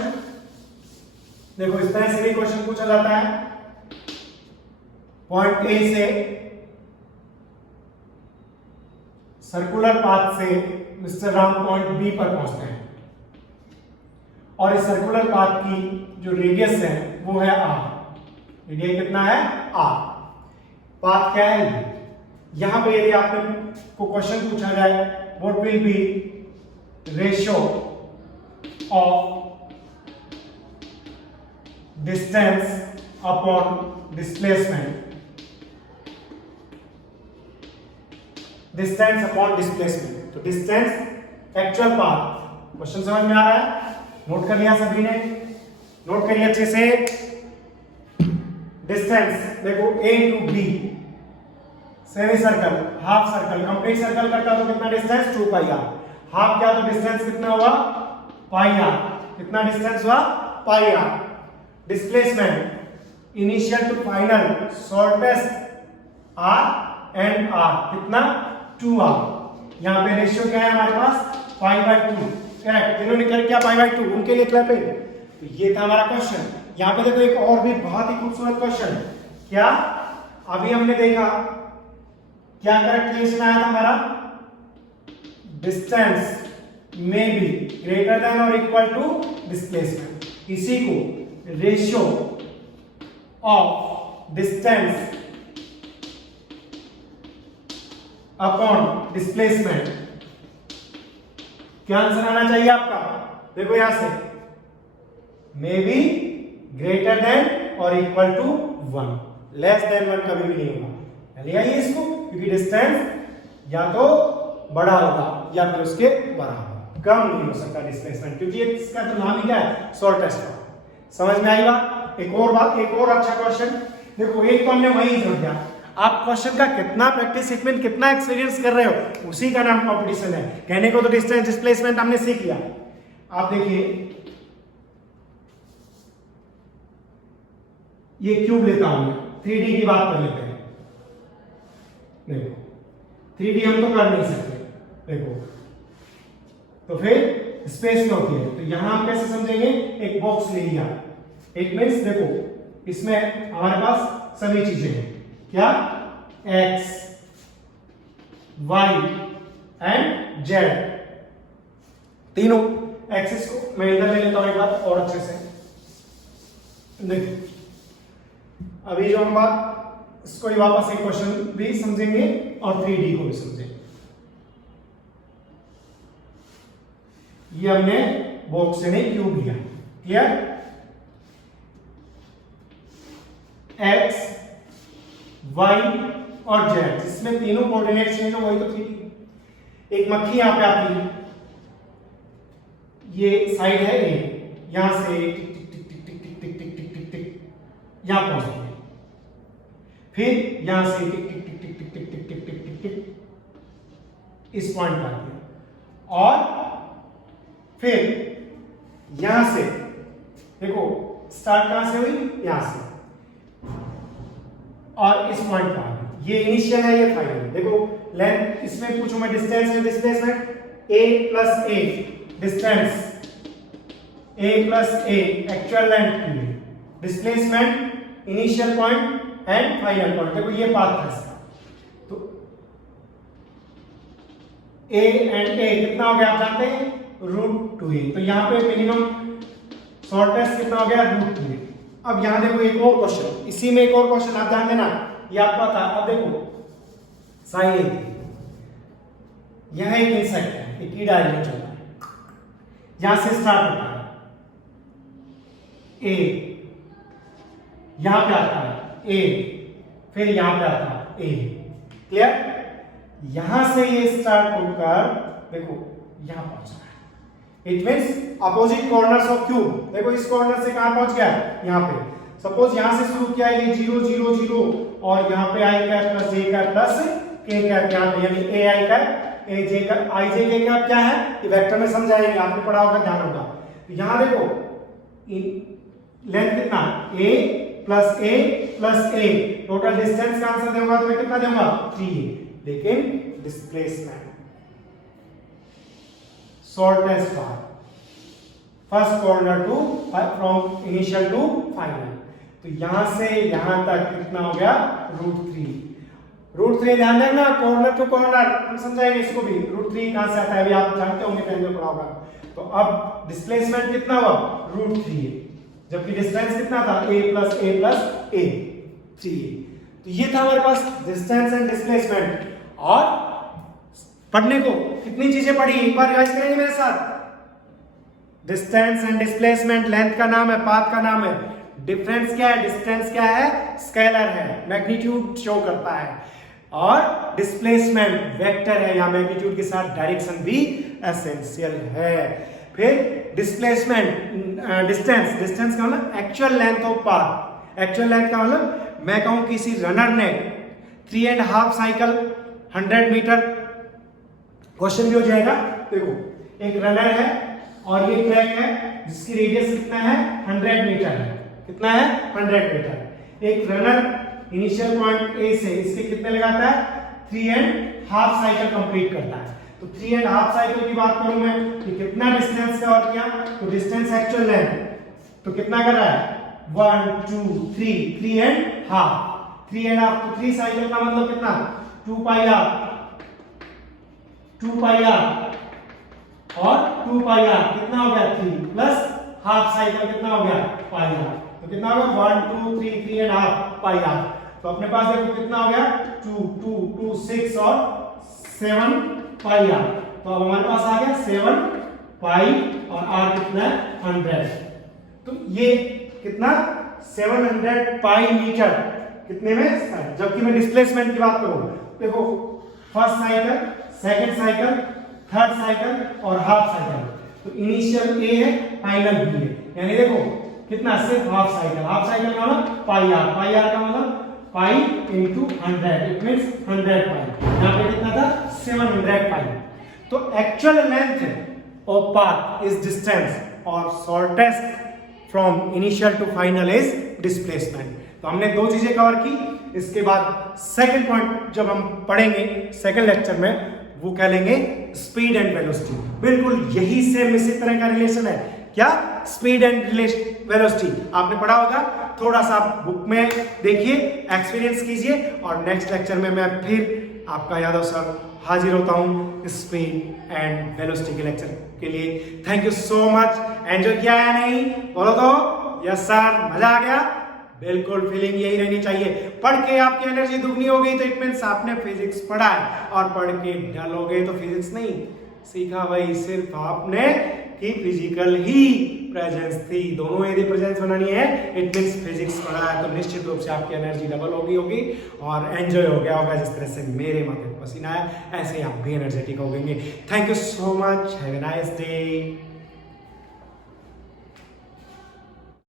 देखो, इस तरह से भी क्वेश्चन पूछा जाता है। पॉइंट ए से सर्कुलर पाथ से मिस्टर राम पॉइंट बी पर पहुंचते हैं और इस सर्कुलर पाथ की जो रेडियस है वो है आर। रेडियस कितना है आर, पाथ क्या है। यहां पे यदि आपने को क्वेश्चन पूछा जाए what will be ratio of distance upon displacement, distance upon displacement, तो डिस्टेंस एक्चुअल पाथ, क्वेश्चन समझ में आ रहा है, नोट कर लिया सभी ने, नोट करिए अच्छे से। डिस्टेंस देखो A to B, semi circle, half circle, complete circle करता तो कितना डिस्टेंस 2 पाई आर, हाफ क्या तो डिस्टेंस कितना हुआ पाई आर, कितना डिस्टेंस हुआ pi r. Displacement initial to final shortest r and r कितना 2r। यहां पे रेशियो क्या है हमारे पास π/2, करेक्ट, इन्होंने कर क्या π/2, उनके लिए क्लैपिंग। तो ये था हमारा क्वेश्चन। यहां पे देखो एक और भी बहुत ही खूबसूरत क्वेश्चन, क्या अभी हमने देखा क्या करेक्ट रिलेशन आया था हमारा, डिस्टेंस में बी ग्रेटर देन और इक्वल टू डिस्प्लेसमेंट, इसी को ratio of distance upon displacement, क्या आंसर आना चाहिए आपका, देखो यहां से मे बी ग्रेटर देन और इक्वल टू 1, लेस देन 1 कभी भी नहीं होगा। ले आइए इसको, क्योंकि डिस्टेंस या तो बड़ा होगा या फिर उसके बराबर, कम नहीं हो सकता डिस्प्लेसमेंट, क्योंकि इसका तो नाम ही क्या है शॉर्टेस्ट पाथ। समझ में आई बात। एक और बात, एक और अच्छा क्वेश्चन देखो, एक तो हमने वही समझ गया, आप क्वेश्चन का कितना प्रैक्टिस सीखमेंट कितना एक्सपीरियंस कर रहे हो उसी का नाम कंपटीशन है। कहने को तो डिस्टेंस डिस्प्लेसमेंट हमने सीख लिया। आप देखिए ये क्यूब लेता हूं मैं, 3D की बात कर लेते हैं। देखो 3D हम तो कर नहीं सकते, देखो तो फिर स्पेस में होती है, तो यहां हम कैसे समझेंगे, एक बॉक्स ले लिया, एक मीन्स देखो इसमें हमारे पास सभी चीजें हैं, क्या x y एंड z, तीनों एक्सिस को मैं इधर ले लेता हूं एक बार और अच्छे से। देखो अभी जो हम बात इसको ही वापस एक क्वेश्चन भी समझेंगे और 3D को भी समझेंगे। ये हमने बॉक्स से नहीं क्यूब लिया, क्लियर। x y और जेड, जिसमें तीनों कोऑर्डिनेट चेंज हो वही तो 3D। एक मक्खी यहाँ पे आती है, ये साइड है ए, यहां से टिक टिक टिक टिक टिक टिक टिक टिक टिक टिक यहां पहुंचती है, फिर यहां से टिक टिक टिक टिक टिक टिक टिक टिक टिक टिक टिक इस पॉइंट पर आती है, और फिर यहां से देखो स्टार्ट कहां से हुई, यहां से, और इस पॉइंट पर आ गई। ये इनिशियल है, ये फाइनल। देखो लेंथ, इसमें पूछो मैं डिस्टेंस में displacement a plus a, distance a plus a actual length की है, displacement initial point and final point. देखो ये पाथ है इसका, तो a एंड a कितना हो गया आप जानते हैं, √2a। तो यहां पे मिनिमम शॉर्टेस्ट कितना हो गया, √2a। अब यहां देखो एक और क्वेश्चन, इसी में एक और क्वेश्चन आप ध्यान देना, ये आपका था। अब देखो साइन a, यह एक इंसेक्ट है, एक कीड़ा है, चल रहा है, यहां से स्टार्ट होता है ए, यहां पे आता है ए, फिर यहां पे आता है ए, क्लियर। यहां से ये स्टार्ट होकर देखो यहां पहुंच रहा है, it means opposite corners of cube. देखो इस कॉर्नर से कहां पहुंच गया, यहां पे। सपोज यहां से शुरू किया, ये 0 0 0, और यहां पे i का प्लस j का प्लस k का, यहां पे यानी a i का a j का i j k का क्या है, ये वेक्टर में समझाएंगे, आपने पढ़ा होगा, ध्यान होगा। तो यहां देखो लेंथ कितना, a plus a, total distance का आंसर दूंगा तो मैं कितना दूंगा, 3a। लेकिन displacement shortest path first corner to from initial to final, तो यहां से यहां तक कितना हो गया, √3। ध्यान देना, कॉर्नर टू कॉर्नर हम समझाएंगे इसको भी। √3 कहां से आता है अभी आप जानते होंगे, पहले पढ़ा होगा। तो अब डिस्प्लेसमेंट कितना हुआ, √3, जबकि डिस्टेंस कितना था, a प्लस a 3a। तो ये था हमारे पास डिस्टेंस एंड डिस्प्लेसमेंट। और पढ़ने को कितनी चीजें पढ़ी, एक बार रिवाइज करेंगे मेरे साथ। डिस्टेंस एंड डिस्प्लेसमेंट, लेंथ का नाम है, पाथ का नाम है। डिफरेंस क्या है, डिस्टेंस क्या है, स्केलर है, मैग्नीट्यूड शो करता है। और डिस्प्लेसमेंट वेक्टर है, या मैग्नीट्यूड के साथ डायरेक्शन भी एसेंशियल है। फिर डिस्प्लेसमेंट डिस्टेंस का मतलब actual length of path. Actual length का मतलब मैं कहूं किसी रनर ने 3.5 साइकिल 100 मीटर, क्वेश्चन भी हो जाएगा। देखो एक रनर है और ये ट्रैक है जिसकी रेडियस कितना है, 100 मीटर है। कितना है, 100 मीटर। एक रनर इनिशियल पॉइंट ए से इसके कितने लगाता है, 3.5 साइकिल कंप्लीट करता है। तो 3.5 साइकिल की बात करूं मैं, कि कितना डिस्टेंस कवर किया, तो डिस्टेंस एक्चुअल लेंथ तो कितना कर रहा है, 1 2 3 3.5 तो 3 साइकिल का मतलब कितना, 2 पाई आर और 2 पाई आर कितना हो गया, 3 प्लस हाफ साइकिल कितना हो गया, पाई आर। तो कितना हो गया, 1 2 3 3.5 पाई आर। तो अपने पास देखो कितना हो गया, 2 2 2 6 और 7 पाई आर। तो अब हमारे पास आ गया 7 पाई और आर कितना है, 100। तो ये कितना, 700 पाई मीटर कितने में, जबकि मैं डिस्प्लेसमेंट की बात करूं, देखो first cycle, second cycle, third cycle और हाफ साइकिल। तो इनिशियल ए है, फाइनल बी है, यानी देखो कितना, सिर्फ हाफ साइकिल का मतलब पाई आर का मतलब pi into 100, it means 100 pi. यहाँ पे कितना था, 700 पाई। तो actual length of path is distance और shortest from initial to final is displacement. तो हमने दो चीजें कवर की। इसके बाद सेकंड पॉइंट जब हम पढ़ेंगे सेकंड लेक्चर में, वो कह लेंगे स्पीड एंड वेलोसिटी। बिल्कुल यही सेम इसी तरह का रिलेशन है। क्या, स्पीड एंड वेलोसिटी आपने पढ़ा होगा, थोड़ा सा बुक में देखिए, एक्सपीरियंस कीजिए, और नेक्स्ट लेक्चर में मैं फिर आपका यादव सर हाजिर होता हूं स्पीड एंड वेलोसिटी के लेक्चर के लिए। Thank you so much. Enjoy किया या नहीं, बोलो तो यस सर, मजा आ गया। बिल्कुल फीलिंग यही रहनी चाहिए। पढ़ के आपकी एनर्जी दुगनी हो गई तो इट मींस आपने फिजिक्स पढ़ा है, और पढ़ के डल हो गए तो फिजिक्स नहीं सीखा भाई, सिर्फ आपने कि फिजिकल ही प्रेजेंस थी। दोनों यदि प्रेजेंस बनानी है, इट मीन्स फिजिक्स पढ़ा है, तो निश्चित रूप से आपकी एनर्जी डबल होगी और एंजॉय हो गया होगा। जिस तरह से मेरे माथे पसीना आया, ऐसे ही आप भी एनर्जेटिक हो गए। Thank you so much, have a nice day.